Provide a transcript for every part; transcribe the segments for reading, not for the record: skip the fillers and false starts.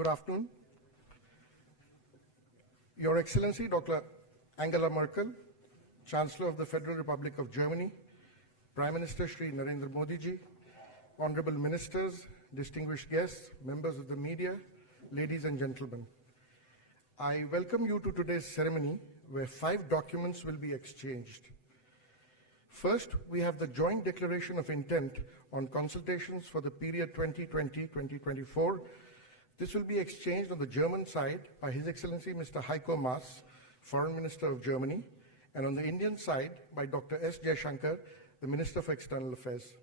Good afternoon. Your Excellency, Dr. Angela Merkel, Chancellor of the Federal Republic of Germany, Prime Minister Shri Narendra Modi ji, Honorable Ministers, distinguished guests, members of the media, ladies and gentlemen. I welcome you to today's ceremony where 5 documents will be exchanged. First, we have the Joint Declaration of Intent on consultations for the period 2020-2024. This will be exchanged on the German side by His Excellency Mr. Heiko Maas, Foreign Minister of Germany, and on the Indian side by Dr. S. Jaishankar, the Minister for External Affairs.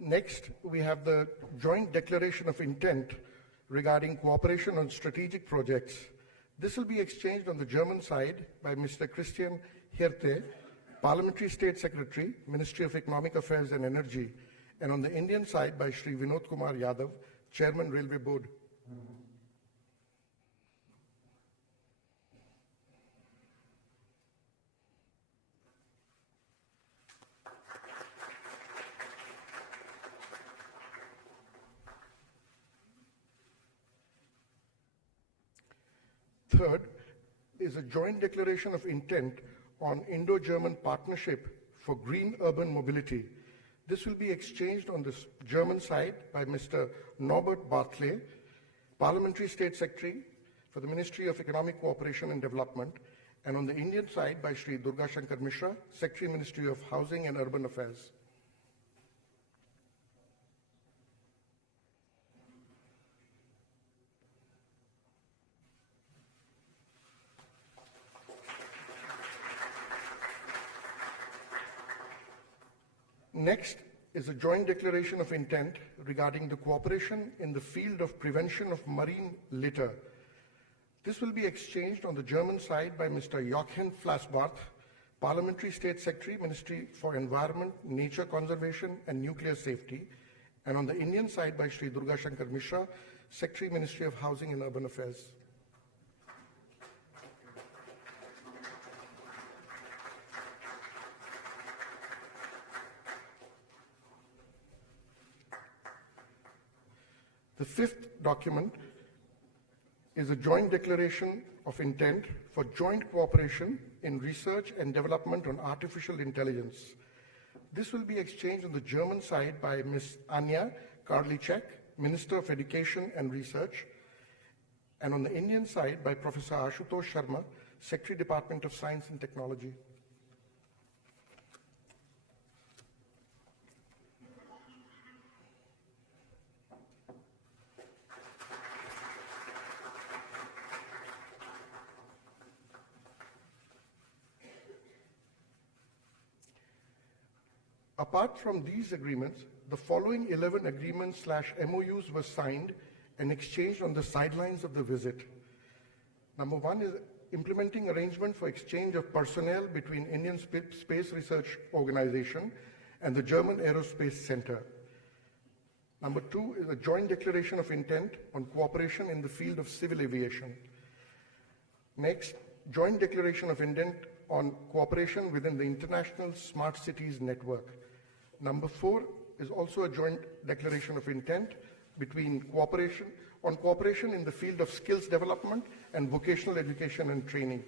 Next, we have the Joint Declaration of Intent regarding cooperation on strategic projects. This will be exchanged on the German side by Mr. Christian Hirte, Parliamentary State Secretary, Ministry of Economic Affairs and Energy, and on the Indian side by Shri Vinod Kumar Yadav, Chairman, Railway Board. Third is a joint declaration of intent on Indo-German partnership for green urban mobility. This will be exchanged on the German side by Mr. Norbert Bartley, Parliamentary State Secretary for the Ministry of Economic Cooperation and Development, and on the Indian side by Shri Durga Shankar Mishra, Secretary, Ministry of Housing and Urban Affairs. Next is a joint declaration of intent regarding the cooperation in the field of prevention of marine litter. This will be exchanged on the German side by Mr. Jochen Flassbarth, Parliamentary State Secretary, Ministry for Environment, Nature Conservation and Nuclear Safety, and on the Indian side by Shri Durga Shankar Mishra, Secretary, Ministry of Housing and Urban Affairs. The 5th document is a joint declaration of intent for joint cooperation in research and development on artificial intelligence. This will be exchanged on the German side by Ms. Anja Karliczek, Minister of Education and Research, and on the Indian side by Professor Ashutosh Sharma, Secretary, Department of Science and Technology. Apart from these agreements, the following 11 agreements/MOUs were signed and exchanged on the sidelines of the visit. Number 1 is implementing arrangement for exchange of personnel between Indian Space Research Organization and the German Aerospace Center. Number 2 is a joint declaration of intent on cooperation in the field of civil aviation. Next, joint declaration of intent on cooperation within the International Smart Cities Network. Number 4 is also a joint declaration of intent between cooperation in the field of skills development and vocational education and training.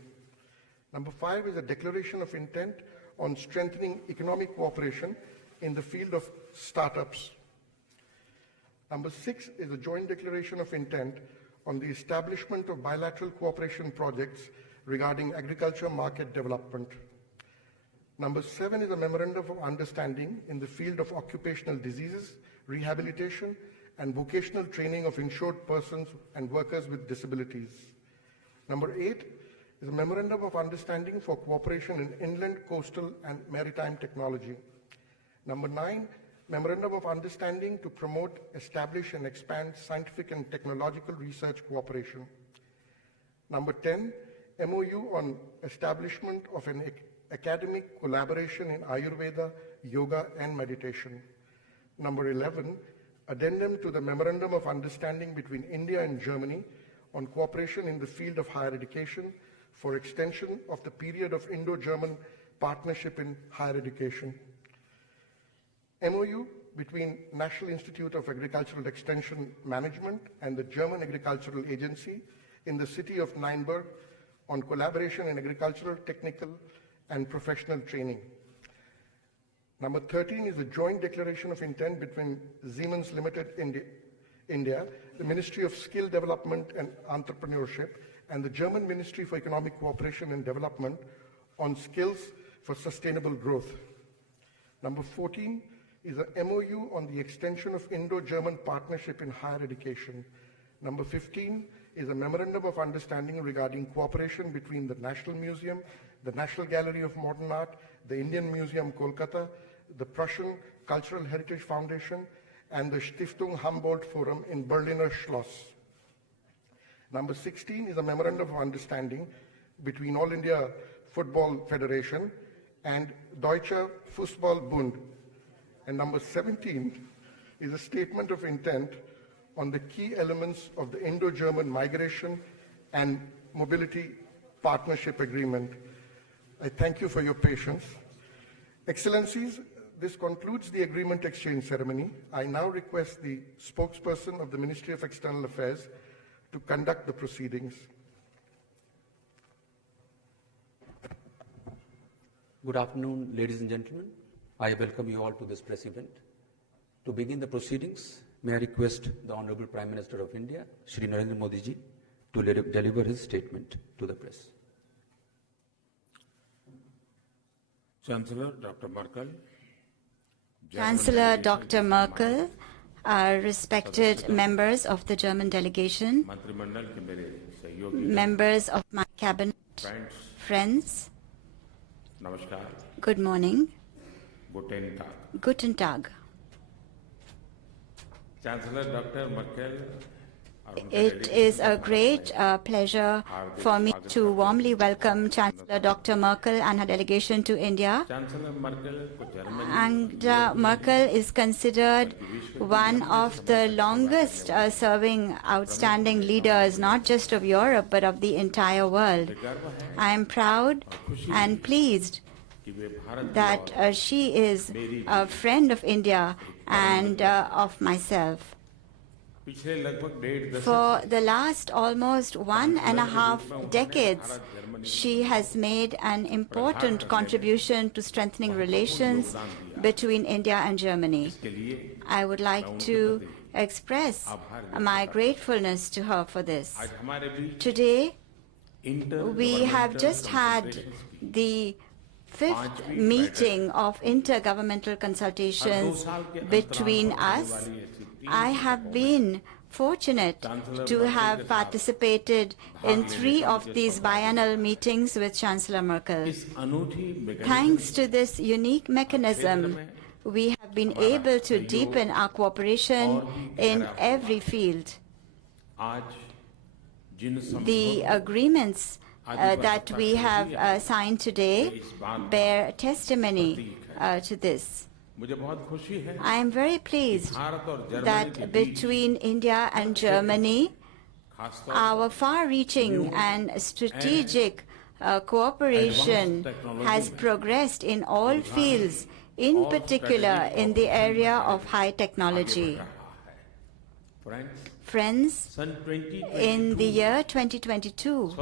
Number 5 is a declaration of intent on strengthening economic cooperation in the field of startups. Number 6 is a joint declaration of intent on the establishment of bilateral cooperation projects regarding agriculture market development. Number 7 is a memorandum of understanding in the field of occupational diseases, rehabilitation, and vocational training of insured persons and workers with disabilities. Number 8 is a memorandum of understanding for cooperation in inland, coastal, and maritime technology. Number 9, memorandum of understanding to promote, establish, and expand scientific and technological research cooperation. Number 10, MOU on establishment of an academic collaboration in Ayurveda, yoga, and meditation. Number 11, Addendum to the Memorandum of Understanding between India and Germany on cooperation in the field of higher education for extension of the period of Indo-German partnership in higher education. MOU between National Institute of Agricultural Extension Management and the German Agricultural Agency in the city of Nuremberg on collaboration in agricultural, technical, and professional training. Number 13 is a joint declaration of intent between Siemens Limited India, the Ministry of Skill Development and Entrepreneurship, and the German Ministry for Economic Cooperation and Development on skills for sustainable growth. Number 14 is a MOU on the extension of Indo-German partnership in higher education. Number 15 is a Memorandum of Understanding regarding cooperation between the National Museum, the National Gallery of Modern Art, the Indian Museum, Kolkata, the Prussian Cultural Heritage Foundation, and the Stiftung Humboldt Forum in Berliner Schloss. Number 16 is a Memorandum of Understanding between All India Football Federation and Deutscher Fußball-Bund. And number 17 is a statement of intent on the key elements of the Indo-German Migration and Mobility Partnership Agreement. I thank you for your patience. Excellencies, this concludes the agreement exchange ceremony. I now request the spokesperson of the Ministry of External Affairs to conduct the proceedings. Good afternoon, ladies and gentlemen. I welcome you all to this press event. To begin the proceedings, may I request the Honorable Prime Minister of India, Shri Narendra Modi ji, to deliver his statement to the press. Chancellor Dr. Merkel, Chancellor Dr. Merkel, respected members of the German delegation, members of my cabinet, friends, good morning. Guten Tag. Chancellor Dr. Merkel, it is a great pleasure for me to warmly welcome Chancellor Dr. Merkel and her delegation to India. Chancellor Merkel, Angela Merkel is considered one of the longest serving outstanding leaders, not just of Europe, but of the entire world. I am proud and pleased that she is a friend of India and of myself. For the last almost 1.5 decades, she has made an important contribution to strengthening relations between India and Germany. I would like to express my gratefulness to her for this. Today, we have just had the 5th meeting of intergovernmental consultations between us. I have been fortunate to have participated in 3 of these biennial meetings with Chancellor Merkel. Thanks to this unique mechanism, we have been able to deepen our cooperation in every field. The agreements that we have signed today bear testimony to this. I am very pleased that between India and Germany, our far-reaching and strategic cooperation has progressed in all fields, in particular in the area of high technology. Friends, in the year 2022,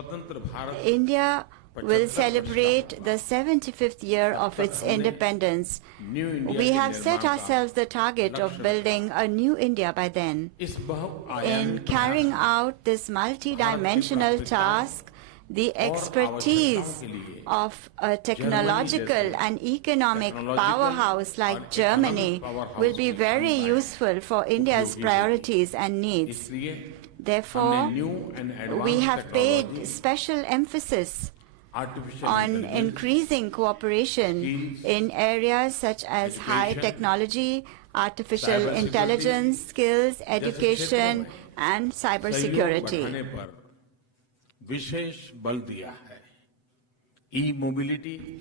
India will celebrate the 75th year of its independence. We have set ourselves the target of building a new India by then. In carrying out this multi-dimensional task, the expertise of a technological and economic powerhouse like Germany will be very useful for India's priorities and needs. Therefore, we have paid special emphasis on increasing cooperation in areas such as high technology, artificial intelligence, skills, education, and cybersecurity. E-mobility,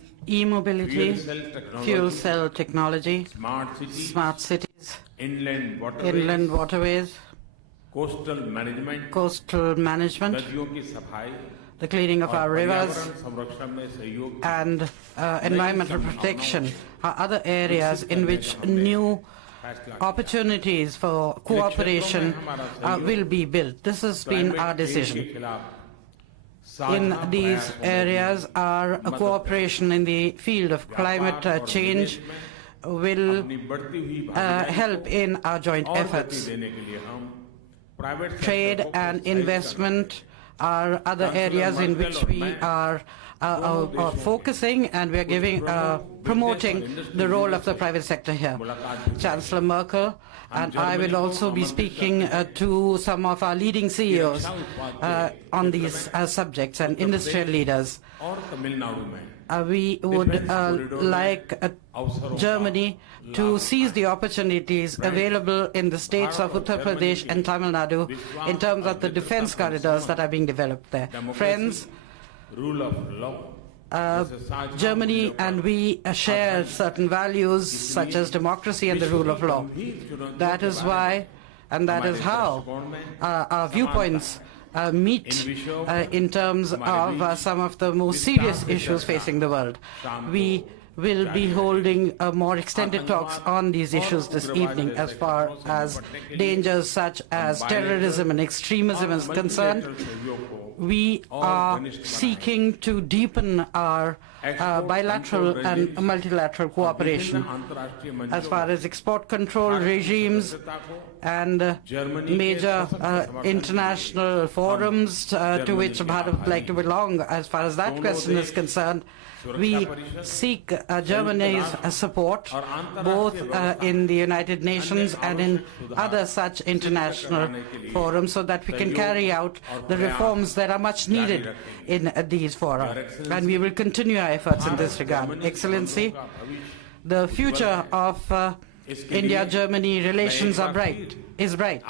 fuel cell technology, smart cities, inland inland waterways, coastal management, coastal management, नदियों की सफाई the cleaning of our और rivers, पर्यावरण संरक्षण में सहयोग and environmental protection are other areas in which new opportunities for cooperation will be built. This has been our decision. In these areas, our cooperation in the field of climate change will help in our joint efforts. Trade and investment are other areas in which we are focusing, and we are promoting the role of the private sector here. Chancellor Merkel and I will also be speaking to some of our leading CEOs on these subjects and industrial leaders. We would like Germany to seize the opportunities available in the states of Uttar Pradesh and Tamil Nadu in terms of the defense corridors that are being developed there. Friends, rule of law, Germany and we share certain values such as democracy and the rule of law. That is why and that is how our viewpoints meet in terms of some of the most serious issues facing the world. We will be holding more extended talks on these issues this evening as far as dangers such as terrorism and extremism is concerned. We are seeking to deepen our bilateral and multilateral cooperation as far as export control regimes and major international forums to which Bharat would like to belong. As far as that question is concerned, we seek Germany's support both in the United Nations and in other such international forums so that we can carry out the reforms that are much needed in these fora. And we will continue our efforts in this regard. Excellency, the future of India-Germany relations is bright.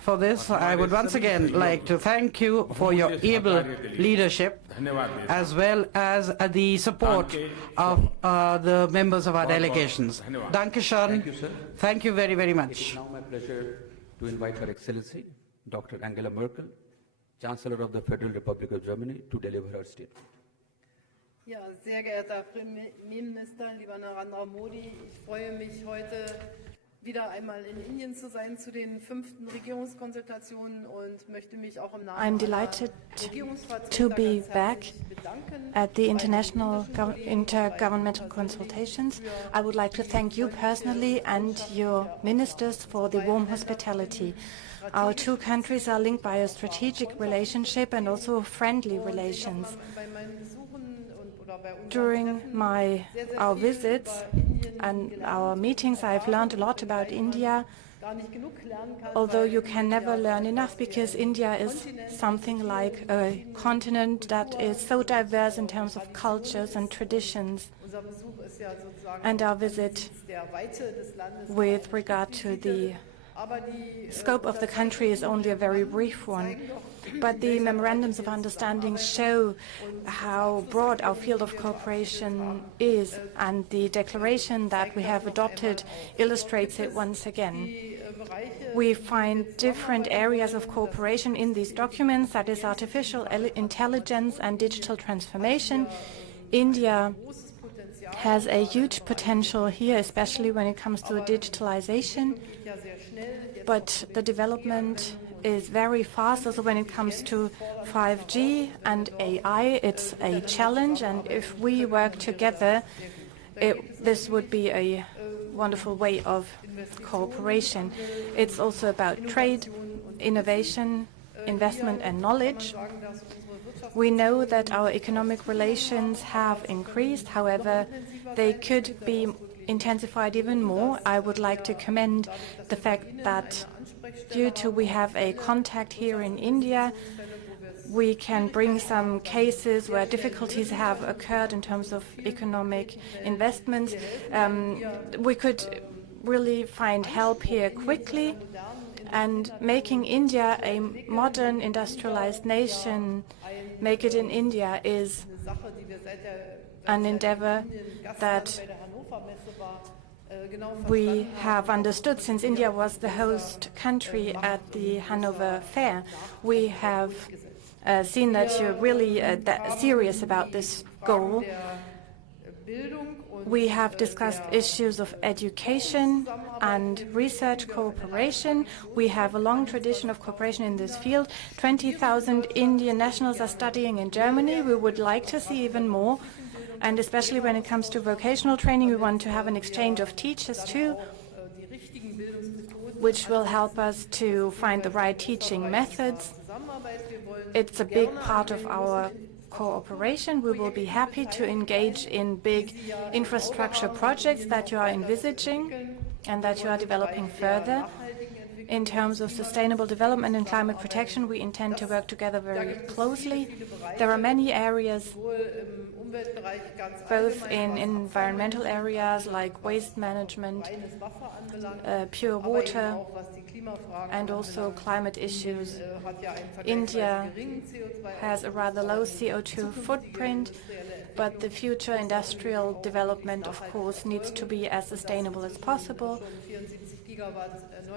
For this, I would once again like to thank you for your able leadership as well as the support of the members of our delegations. Danke schön. Thank you, sir. Thank you very, very much. It is now my pleasure to invite Her Excellency, Dr. Angela Merkel, Chancellor of the Federal Republic of Germany, to deliver her statement. Ja, sehr geehrter Premierminister, lieber Narendra Modi, ich freue mich heute wieder einmal in Indien zu sein zu den 5. Regierungskonsultationen und möchte mich auch im Namen I'm delighted to be back at the International Intergovernmental Consultations. I would like to thank you personally and your ministers for the warm hospitality. Our two countries are linked by a strategic relationship and also friendly relations. During our visits and our meetings, I've learned a lot about India, although you can never learn enough because India is something like a continent that is so diverse in terms of cultures and traditions. And our visit with regard to the scope of the country is only a very brief one. But the memorandums of understanding show how broad our field of cooperation is, and the declaration that we have adopted illustrates it once again. We find different areas of cooperation in these documents, that is artificial intelligence and digital transformation. India has a huge potential here, especially when it comes to digitalization, but the development is very fast. Also when it comes to 5G and AI, it's a challenge, and if we work together, this would be a wonderful way of cooperation. It's also about trade, innovation, investment and knowledge. We know that our economic relations have increased. However, they could be intensified even more. I would like to commend the fact that due to we have a contact here in India, we can bring some cases where difficulties have occurred in terms of economic investments. We could really find help here quickly, and making India a modern industrialized nation, make it in India, is an endeavor that we have understood, since India was the host country at the Hanover Fair, we have seen that you're really serious about this goal. We have discussed issues of education and research cooperation. We have a long tradition of cooperation in this field. 20,000 Indian nationals are studying in Germany. We would like to see even more. And especially when it comes to vocational training, we want to have an exchange of teachers too, which will help us to find the right teaching methods. It's a big part of our cooperation. We will be happy to engage in big infrastructure projects that you are envisaging and that you are developing further. In terms of sustainable development and climate protection, we intend to work together very closely. There are many areas, both in environmental areas like waste management, pure water, and also climate issues. India has a rather low CO2 footprint, but the future industrial development, of course, needs to be as sustainable as possible.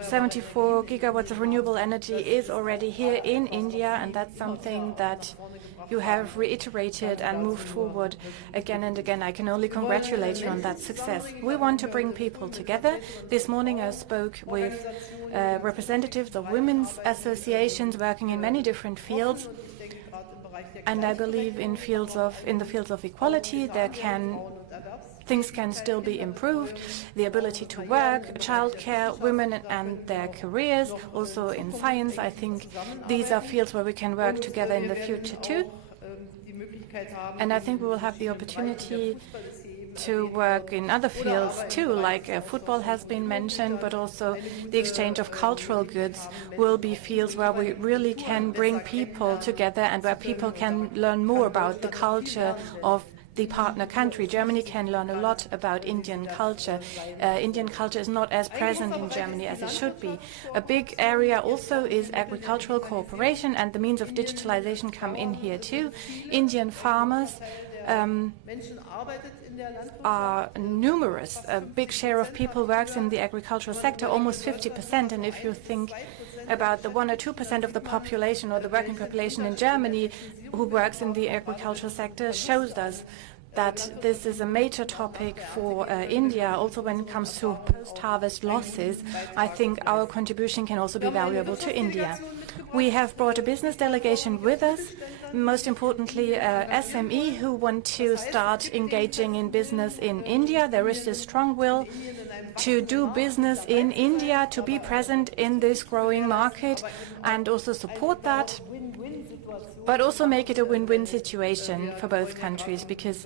74 gigawatts of renewable energy is already here in India, and that's something that you have reiterated and moved forward again and again. I can only congratulate you on that success. We want to bring people together. This morning I spoke with representatives of women's associations working in many different fields, and I believe in the fields of equality things can still be improved. The ability to work, childcare, women and their careers, also in science. I think these are fields where we can work together in the future too. And I think we will have the opportunity to work in other fields too, like football has been mentioned, but also the exchange of cultural goods will be fields where we really can bring people together and where people can learn more about the culture of the partner country. Germany can learn a lot about Indian culture. Indian culture is not as present in Germany as it should be. A big area also is agricultural cooperation, and the means of digitalization come in here too. Indian farmers are numerous. A big share of people works in the agricultural sector, almost 50%. And if you think about the 1 or 2% of the population or the working population in Germany who works in the agricultural sector, shows us that this is a major topic for India. Also when it comes to post-harvest losses, I think our contribution can also be valuable to India. We have brought a business delegation with us, most importantly SME who want to start engaging in business in India. There is this strong will to do business in India, to be present in this growing market and also support that, but also make it a win-win situation for both countries, because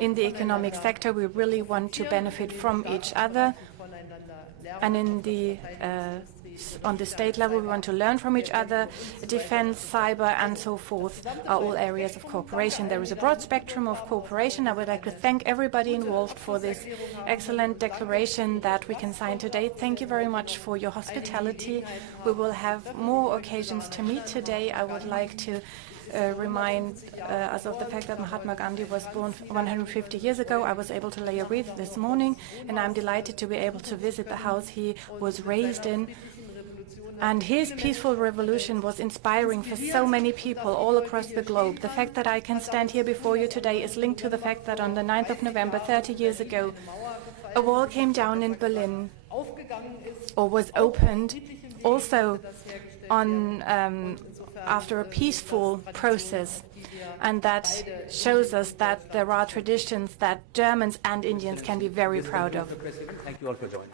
in the economic sector we really want to benefit from each other, and on the state level we want to learn from each other. Defense, cyber and so forth are all areas of cooperation. There is a broad spectrum of cooperation. I would like to thank everybody involved for this excellent declaration that we can sign today. Thank you very much for your hospitality. We will have more occasions to meet today. I would like to remind us of the fact that Mahatma Gandhi was born 150 years ago. I was able to lay a wreath this morning, and I'm delighted to be able to visit the house he was raised in. And his peaceful revolution was inspiring for so many people all across the globe. The fact that I can stand here before you today is linked to the fact that on the 9th of November, 30 years ago, a wall came down in Berlin, or was opened, also after a peaceful process. And that shows us that there are traditions that Germans and Indians can be very proud of. Thank you all for joining.